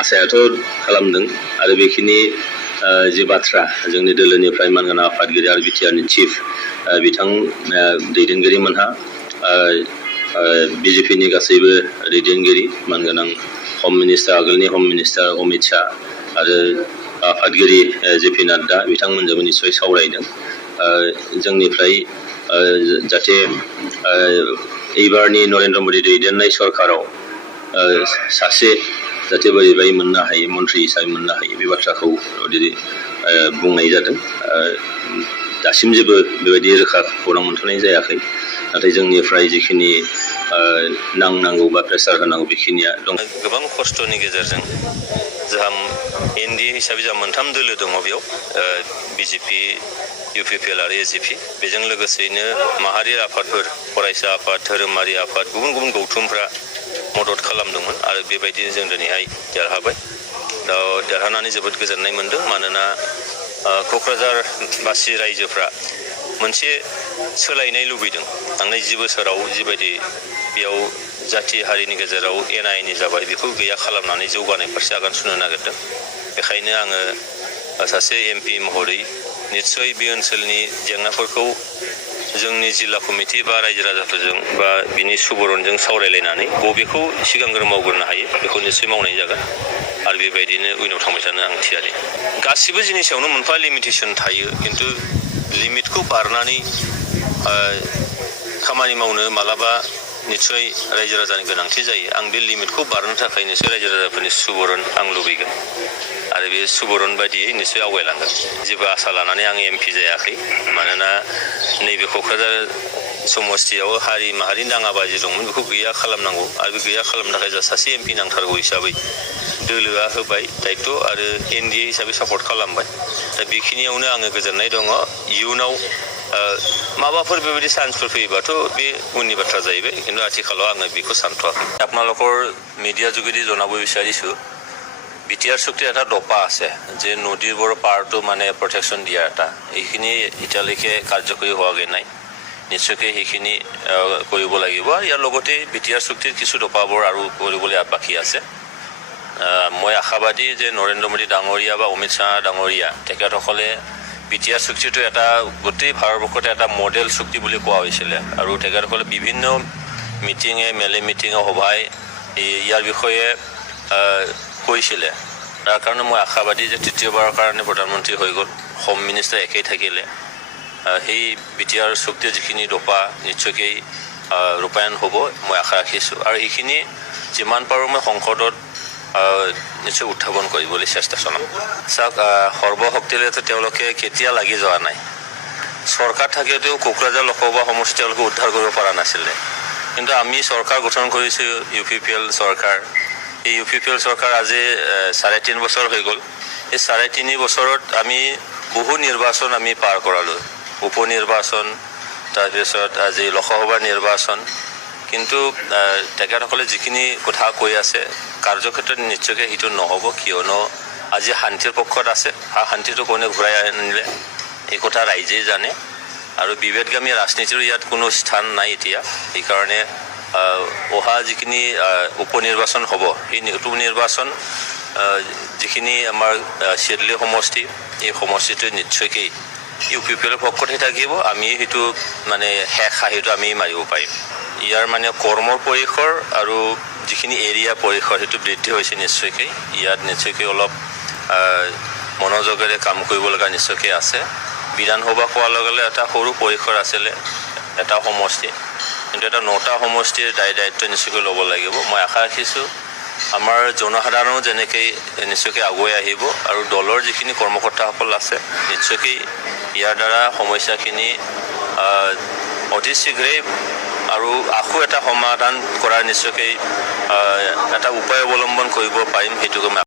आसायाथ' खालामदों आरो बेखिनि जे बाथ्रा जोंनि दोलोनिफ्राय मानगोनां आफादगिरि आरो बिटिआरनि चिफ बिथां दैदेनगिरि मोनहा बिजेपिनि गासैबो दैदेनगिरि मानगोनां हम मिनिस्टार आगोलनि हम मिनिस्टार अमित शाह आरो आफादगिरि जेपि नाड्डा बिथांमोनजोंबो निस्सय सावरायदों जोंनिफ्राय जाहाथे एबारनि नरेन्द्र मोदी दैदेननाय सरकाराव सासे जाहाथे बोरैबाय मोननो हायो मन्थ्रि हिसाबै मोननो हायो बे बाथ्राखौ बुंनाय जादों दासिम जेबो बेबायदि रोखा खौरां मोनथ'नाय जायाखै नाथाय जोंनिफ्राय जिखिनि नांनांगौ बा प्रेसार होनांगौ बेखिनिया दं गोबां खस्थ'नि गेजेरजों जोंहा एनडिए हिसाबै जोंहा मोनथाम दोलो दङ बेयाव बिजेपि इउपिपिएल आरो एजिपि बेजों लोगोसेयैनो माहारि आफादफोर फरायसा आफाद धोरोमारि आफाद गुबुन गुबुन गौथुमफ्रा मदद खालामदोंमोन आरो बेबायदिनो जों दिनैहाय देरहाबाय दा देरहानानै जोबोद गोजोननाय मोनदों मानोना क'क्राझारबासि रायजोफ्रा मोनसे सोलायनाय लुबैदों थांनाय 10 बोसोराव जिबायदि बेयाव जाथि हारिनि गेजेराव एना एनि जाबाय बेखौ गैया खालामनानै जौगानाय फारसे आगान सुरनो नागिरदों बेखायनो आङो सासे एमपि महरै निस्सय बे ओनसोलनि जेंनाफोरखौ जोंनि जिल्ला कमिटि बा रायजो राजाफोरजों बा बिनि सुबुरनजों सावरायलायनानै बबेखौ सिगांग्रो मावग्रोनो हायो बेखौ निस्सय मावनाय जागोन आरो बेबायदिनो उनाव थांबाय थानो आं थियारि गासिबो जिनिसावनो मोनफा लिमिटेसन थायो खिन्थु लिमिटखौ बारनानै खामानि मावनो मालाबा निस्सय रायजो राजानि गोनांथि जायो आं बे लिमिटखौ बारनो थाखाय निस्सय रायजो राजाफोरनि सुबुरन आं लुबैगोन आरो बे सुबुरन बायदियै निस्सय आवगायलांगोन जेबो आसा लानानै आं एमपि जायाखै मानोना नैबे क'क्राझार समस्तियाव हारि माहारि दाङाबाजि दंमोन बेखौ गैया खालामनांगौ आरो बे गैया खालामनो थाखाय जों सासे एमपि नांथारगौ हिसाबै दोलोआ होबाय दायित्व आरो एनडिए हिसाबै सापर्ट खालामबाय दा बेखिनियावनो आङो गोजोननाय दङ इयुनाव माबाफोर बेबायदि चान्सफोर फैयोबाथ' बे उननि बाथ्रा जाहैबाय কিন্তু আজকাল আঙে বিকো সান্তোৱাखै আপোনালোকৰ মিডিয়া যোগেদি জনাব বিচাৰিছোঁ বিটিআৰ চুক্তিৰ এটা দপা আছে যে নদীবোৰ পাৰটো মানে প্ৰটেকশ্যন দিয়া এটা এইখিনি এতিয়ালৈকে কাৰ্যকৰী হোৱাগৈ নাই নিশ্চয়কৈ সেইখিনি কৰিব লাগিব আৰু ইয়াৰ লগতে বিটিআৰ চুক্তিৰ কিছু দপাবোৰ আৰু কৰিবলৈ বাকী আছে মই আশাবাদী যে নৰেন্দ্ৰ মোদী ডাঙৰীয়া বা অমিত শাহ ডাঙৰীয়া তেখেতসকলে বিটিআৰ চুক্তিটো এটা গোটেই ভাৰতবৰ্ষতে এটা মডেল চুক্তি বুলি কোৱা হৈছিলে আৰু তেখেতসকলে বিভিন্ন মিটিঙে মেলে মিটিঙে সভায় ইয়াৰ বিষয়ে কৈছিলে তাৰ কাৰণে মই আশাবাদী যে তৃতীয়বাৰৰ কাৰণে প্ৰধানমন্ত্ৰী হৈ গ'ল হোম মিনিষ্টাৰ একেই থাকিলে সেই বিটিআৰ চুক্তিৰ যিখিনি দপা নিশ্চয়কৈ ৰূপায়ণ হ'ব মই আশা ৰাখিছোঁ আৰু এইখিনি যিমান পাৰোঁ মই সংসদত নিশ্চয় উত্থাপন কৰিবলৈ চেষ্টা চলাম চাওক সৰ্বশক্তিলেতো তেওঁলোকে কেতিয়া লাগি যোৱা নাই চৰকাৰ থাকেতেও কোকৰাঝাৰ লোকসভা সমষ্টি তেওঁলোকে উদ্ধাৰ কৰিব পৰা নাছিলে কিন্তু আমি চৰকাৰ গঠন কৰিছোঁ ইউপিপিএল চৰকাৰ এই ইউপিপিএল চৰকাৰ আজি 3.5 বছৰ হৈ গ'ল এই 3.5 বছৰত আমি বহু নিৰ্বাচন আমি পাৰ কৰালোঁ উপ নিৰ্বাচন তাৰপিছত আজি লোকসভা নিৰ্বাচন কিন্তু তেখেতসকলে যিখিনি কথা কৈ আছে কাৰ্যক্ষেত্ৰত নিশ্চয়কৈ সেইটো নহ'ব কিয়নো আজি শান্তিৰ পক্ষত আছে শান্তিটো কোনে ঘূৰাই আনিলে এই কথা ৰাইজেই জানে আৰু বিভেদগামী ৰাজনীতিৰ ইয়াত কোনো স্থান নাই এতিয়া সেইকাৰণে অহা যিখিনি উপ নিৰ্বাচন হ'ব সেই উপ নিৰ্বাচন যিখিনি আমাৰ চিডলি সমষ্টি এই সমষ্টিটো নিশ্চয়কৈ ইউপিপিএলৰ পক্ষতে থাকিব আমি সেইটো মানে শেষ হাঁহিটো আমি মাৰিব পাৰিম ইয়াৰ মানে কৰ্মৰ পৰিসৰ আৰু যিখিনি এৰিয়া পৰিসৰ সেইটো বৃদ্ধি হৈছে নিশ্চয়কৈ ইয়াত নিশ্চয়কৈ অলপ মনোযোগেৰে কাম কৰিব লগা নিশ্চয়কৈ আছে বিধানসভা কোৱাৰ লগে লগে এটা সৰু পৰিসৰ আছিলে এটা সমষ্টি কিন্তু এটা 9টা সমষ্টিৰ দায়িত্ব নিশ্চয়কৈ ল'ব লাগিব মই আশা ৰাখিছোঁ আমাৰ জনসাধাৰণো যেনেকৈ নিশ্চয়কৈ আগুৱাই আহিব আৰু দলৰ যিখিনি কৰ্মকৰ্তাসকল আছে নিশ্চয়কৈ ইয়াৰ দ্বাৰা সমস্যাখিনি অতি শীঘ্ৰেই আৰু আকৌ এটা সমাধান কৰাৰ নিশ্চয়কৈ এটা উপায় অৱলম্বন কৰিব পাৰিম সেইটো